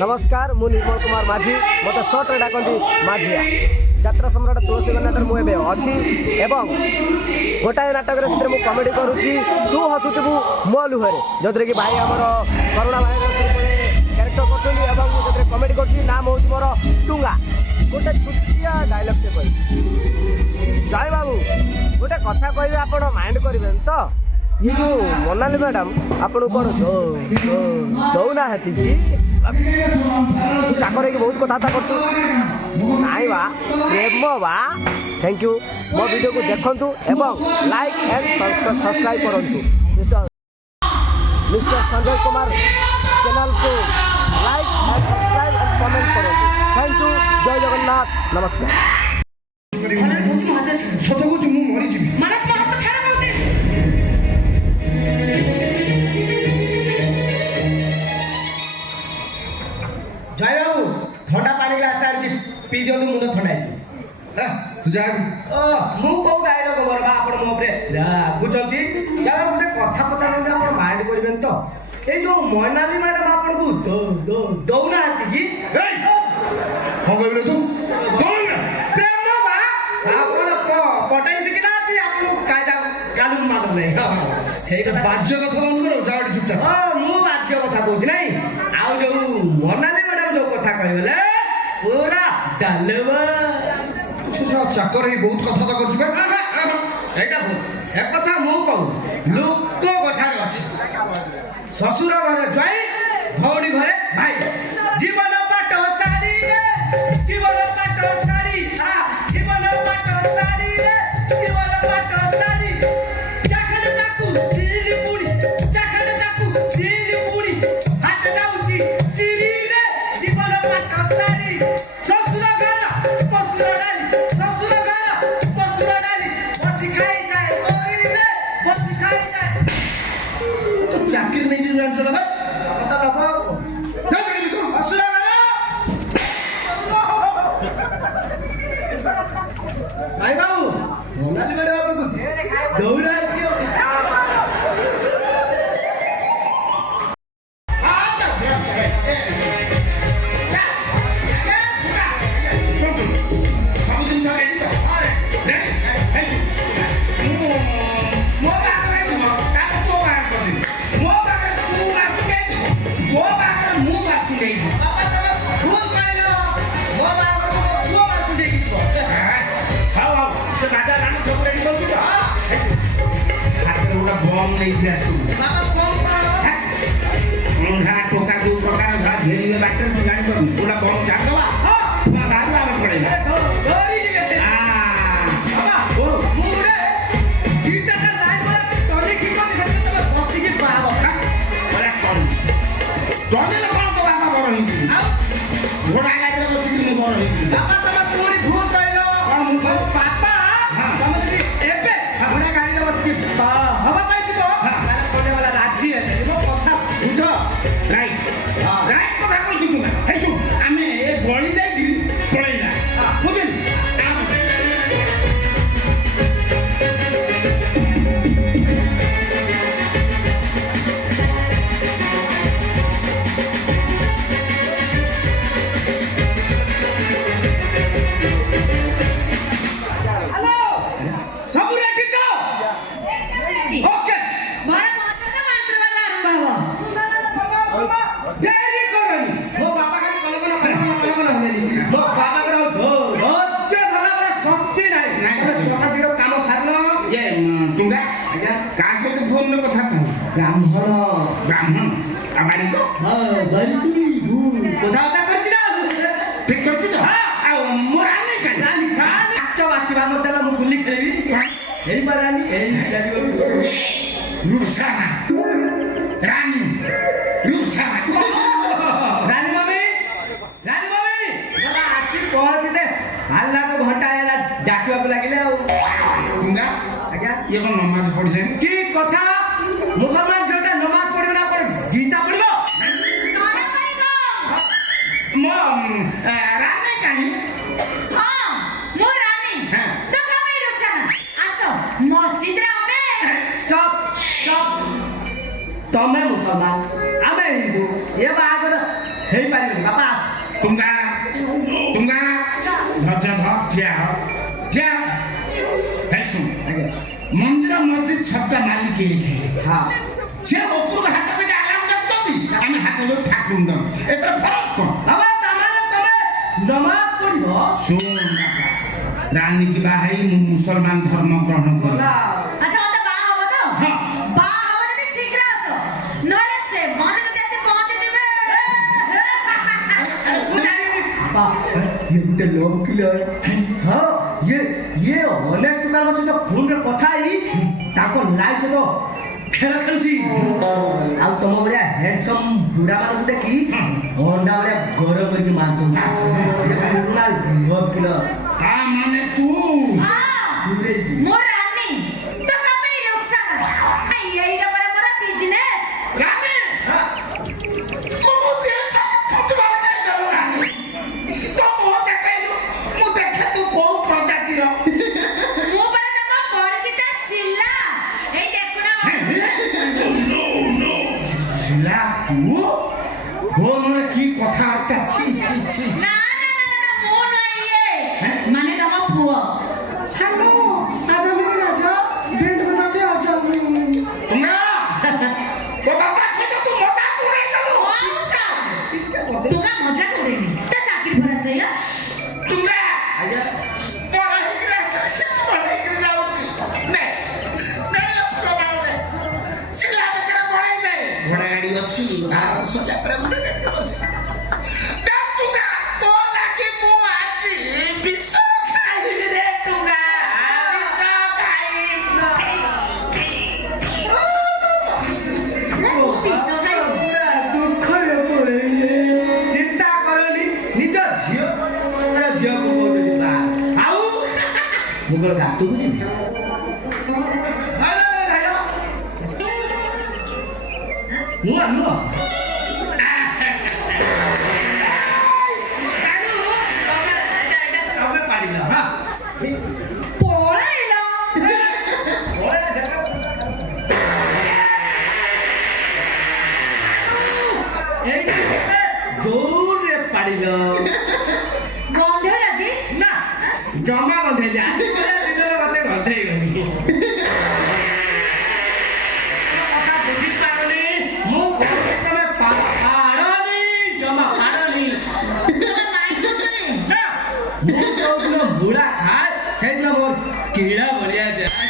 नमस्कार मु निर्मल कुमार माझी मत सर्ट डाकती माझिया यात्रा सम्राट तुलसी नाटक मुझे अच्छी एवं गोटाए नाटक कमेडी करुच्ची तू हसुबू मो लुहरे जो कि भाई आमर करुणा भाई क्यारेक्टर कर कमेडी कर नाम हूँ मोर टुंगा गोटे छुटिया डायलग टे कह जय बाबू गोटे कथा कहे आप माइंड करेंगे तो ये जो मोनाली मैडम आपन कौन दौना कि चाकर बहुत कथा कर बा प्रेम बा थैंक यू मो वीडियो को देखु एवं लाइक एंड सब्सक्राइब करूँ मिस्टर संजय कुमार चैनल को like and subscribe and comment करूँ थैंक यू जय जगन्नाथ नमस्कार जय बाबू थंडा पानी ग्लास आनी पी दिंतु मुंड थंडा मु कौ गाय खबर बा आप रागुंट गोटे कथा पचार आप माइंड करेंगे तो ये जो मोनाली मैडम आपको दौना कि प्रेम बा पटाई शिखना कानून मान नहीं बाज्य कथा मु बाज्य कथा कहूँ ना आउ जो मोनाली मैडम जो कथा कहले पूरा डालवा चाकर बहुत कथा कर एक कथा मु कहूँ लोक कथा अच्छी ससुर घर जय भौणी घरे भाई जीवन पाठ सारी जीवन पाठ सारी जीवन पाठ सारी जीवन पाठ सारी चाखन ताकू सीली पुड़ी चाखन ताकू सीली पुड़ी हाथ जाउची चिरी रे जीवन पाठ सारी ससुर घर ससुर डाली ससुर घर ससुर डाली बसी खाई खाए सोई रे बसी खाई खाए चाकरी नहीं जान ना कथा लगो ससुर घर भाई बाबू मोनाली मैडम आपको दौड़ा बम नहीं दिया टोका दो प्रकार घेरी बाटर तू गाड़ी कर पूरा बम झाड़ दवा हां गाड़ी आवे पड़ेगा डोरी जगह बाबा ओ मुरे तीनटा लाइन वाला टोली की कोनी सकते तो बस्ती के पाव अरे कौन टोली लो कौन तो बाबा बड़ हिंदी घोड़ा गाड़ी में बस्ती के बड़ हिंदी बाबा तब पूरी भूल गइलो कौन मुख पापा समझली एबे घोड़ा गाड़ी में बस्ती हवा कोने वाला राज्य है वो कथा बुझ राइट राइट को भागो दिगु हेसु आमे ए गळी जाई पळैला बुझिन हेलो सब रेडी तो ओके देरी करनी मो बाबा का कलकना होलेली मो बाबा का धोज्य धला बड़ा शक्ति नाही चका सिरो काम सारलो ये टुंगा आज्ञा का से तो फोन में कथा था ब्राह्मण आबाड़ी को हां बरी भू कथा करछि ना ठीक करछि तो हां आ मोरानी का अच्छा बाकी बाम देला मु गुल्ली खेलबी एई मारानी एई जाबी रुसाना रानी रुसाना रानी मम्मी बाबा आसी पहुंची दे हल्ला को घंटा आला डाकिवा को लागिले आ आज्ञा ये कोन नमाज पढ़ले की कथा मुसलमान जोटा नमाज पढ़बे ना पड़ गीता पढ़बो मो रानी काहे हां मो रानी तो कमे रुसाना आसो मस्जिद रे हमें स्टॉप तमे मुसलमान आमे हिंदू ये बागर ହେଇପାରିବନି ବାପା ଟୁଙ୍ଗା ଟୁଙ୍ଗା ଧୈର୍ଯ୍ୟ ଧର ଠିଆ ହ ଠିଆ ଭାଇ ଶୁଣ ମନ୍ଦିର ମସଜିଦ ସତ୍ତା ମାଲିକ ହେଇକି ହଁ ସେ ଉପରକୁ ହାତ ପିଠା ଆଲାମ କରୁଛନ୍ତି ଆମେ ହାତ ଯୋଉ ଠାକୁର ଦଉ ଏଥିରେ ଫରକ କଣ ବାବା ତାମାନେ ତମେ ନମାଜ ପଢିବ ଶୁଣ ବାପା ରାନୀ କି ବାହା ହେଇ ମୁଁ ମୁସଲମାନ ଧର୍ମ ଗ୍ରହଣ କଲି ଗଲା ଆଚ୍ଛା ମତେ ବାହା ହବ ତ ହଁ। ବାହା ହବ ଯଦି ଶୀଘ୍ର ଆସ ନହେଲେ ସେମାନେ ଯଦି ଆସି ପହଞ୍ଚିଯିବେ ମୁଁ ଜାଣିନି ବାପା ये ଗୋଟେ ଲୋକ କିଲର ହଁ ये ଅନେକ ଟୁକାଙ୍କ ସହିତ ଫୋନରେ କଥା ହେଇ ତାଙ୍କ ଲାଇଫ ସହିତ ଖେଳ ଖେଳୁଛି ଆଉ ତମ ଭଳିଆ ହ୍ୟାଣ୍ଡସମ୍ ବୁଢା ମାନଙ୍କୁ ଦେଖି ଅଣ୍ଡା ଭଳିଆ ଗରମ କରିକି ମାରୁଛନ୍ତି ପୁରୁଣା ଲୋକ କିଲର ତା ମାନେ ତୁ ମୁଁ ରାନୀ ତ କମେ ରୁଖସାନା ଏଇଟା ପରା ମୋର ବିଜନେସ୍ ରାନୀ ସମୁଦ୍ର ଫୁଟବଲ ଖେଳ ରାନୀ ତ ମୁହ ଦେଖାଇଲୁ ମୁଁ ଦେଖେ ତୁ କୋଉ ପ୍ରଜାତିର ମୁଁ ପରା ତମ ପରିଚିତ ଶିଲା ଏଇ ଦେଖୁନ ହେଲା ତୁ ଫୋନରେ କି କଥାବାର୍ତ୍ତା ଛି ଛି ଛି ନା ମୁଁ ନୁହେଁ ଇଏ ମାନେ ତମ ପୁଅ हेलो आज हम राजा बैंड बजा के आ जाओ ଟୁଙ୍ଗା ତୋ ବାପା ସହିତ ତୁ ମଜାକ ଉଡେଇଦେଲୁ ମଉସା ଟୁକା ମଜା କରେନି ତା ଚାକିରି ପରେ ସେଇଆ ଟୁଙ୍ଗା ଆଜ୍ଞା ବଡ ହେଇକି ରାସ୍ତାରେ ଶିଶୁ ବଡ ହେଇକି ଯାଉଛି ନେ ନେ ଫୁଲ ମାଉରେ ଶିଲା ବେକରେ ଗଳେଇ ଦେ ଘୋଡ଼ା ଗାଡି ଅଛି ତାର ସଜା ପରେ ଘୋଡ଼ା ଗାଡି ବସି ଦେ ଟୁଙ୍ଗା ତୋ ଲାଗି ମୁଁ ଆଜି ବିଷ ଖାଇବି ରେ ଟୁଙ୍ଗା ବିଷ ବିଷ ଖାଇବୁ ଦୁଃଖରେ ପଳେଇଲେ ଚିନ୍ତା କରନି ନିଜ ଝିଅକୁ କହୁଛନ୍ତି ବା ଆଉ ମୁଁ କଣ ଗାତକୁ ଯିବି ନୁହଁ ନୁହଁ ତମେ ପାରିଲ ହଁ ପଳେଇଲ ଜୋରରେ ପାଡ଼ିଲ ଗନ୍ଧ ଲାଗି ନା ଜମା ଗନ୍ଧେଇଲି ଆଜି ଦିନରେ ମତେ ଗନ୍ଧେଇ ଗଲି କଥା ବୁଝିପାରୁନି ମୁଁ କହୁଛି ତମେ ପାଡ଼ନି ଜମା ପାଡ଼ନି ତମେ ମାଇକ୍ ଦଉଛନି ନା ମୁଁ ଯୋଉଦିନ ବୁଢ଼ା ଖାଏ ସେଇଦିନ ମୋର କିଳା ଭଳିଆ ଯାଏ